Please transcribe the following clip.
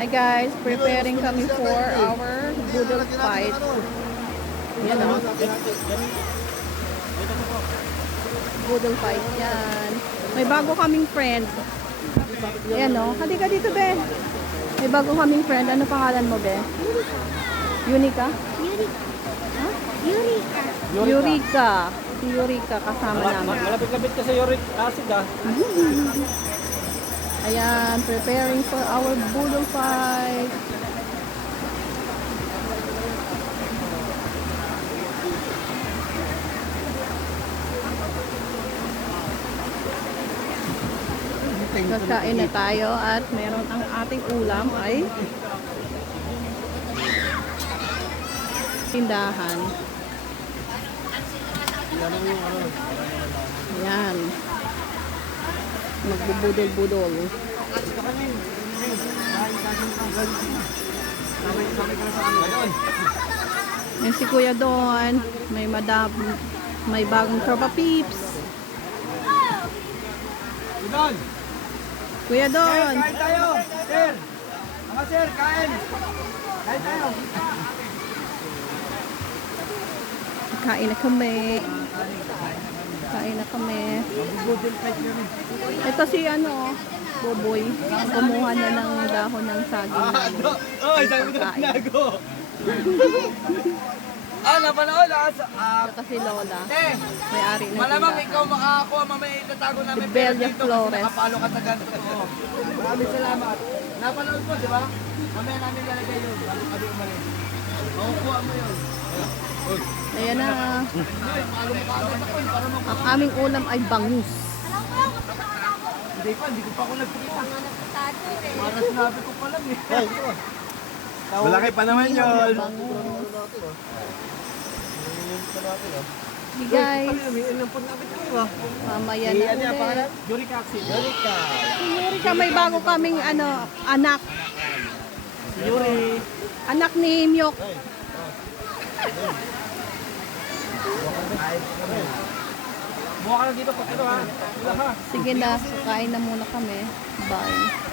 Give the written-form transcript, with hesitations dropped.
Hi guys, preparing kami for our boodle fight. Yan o. Boodle fight yan. May bago kaming friend. Yan o. Halika dito, be. May bago kaming friend. Ano pangalan mo, be? Yunika? Huh? Eureka. Eureka. Si Eureka kasama namin. Malapit-lapit ka sa uric acid ah. Ayan, preparing for our boodle fight. Kakain na tayo at meron ang ating ulam ay tindahan. Ayan. Magbubudol-budol. Yan si Kuya Don. May bagong tropa peeps. Don! Kuya Don. Kain tayo! Sir! Mga sir, kain! Kain tayo! Kain na kami. Kain na kami. Budol fight kami. Ito si ano, Boboy. Kumuha na ng dahon ng saging namin. Oy, sabi ko na nago! Napanood Ito si Lola. May-ari ng malamang tindahan. ikaw makakakuha mamaya itatago namin Si Belia Flores. Nakapalo ka sa ganito. Maraming salamat. Napanood mo, di ba? Mamaya namin lalagay yun. Bago kami umalis. Makukuha mo yun. Ayan na. Palo mo kaagad ako para makuha. Ang aming ulam ay bangus. Hindi ko pa ako nagpikita. Para sinabi ko pa lang eh. Malaki pa naman yun. Bangus. Hey guys, mamaya na ulit. Eureka acid. Eureka. Eureka, may bago kaming ano, anak. Yuri. Anak ni Myok. Buka ka lang dito pag ito ha. Wala ha. Sige na, kain na muna kami. Bye.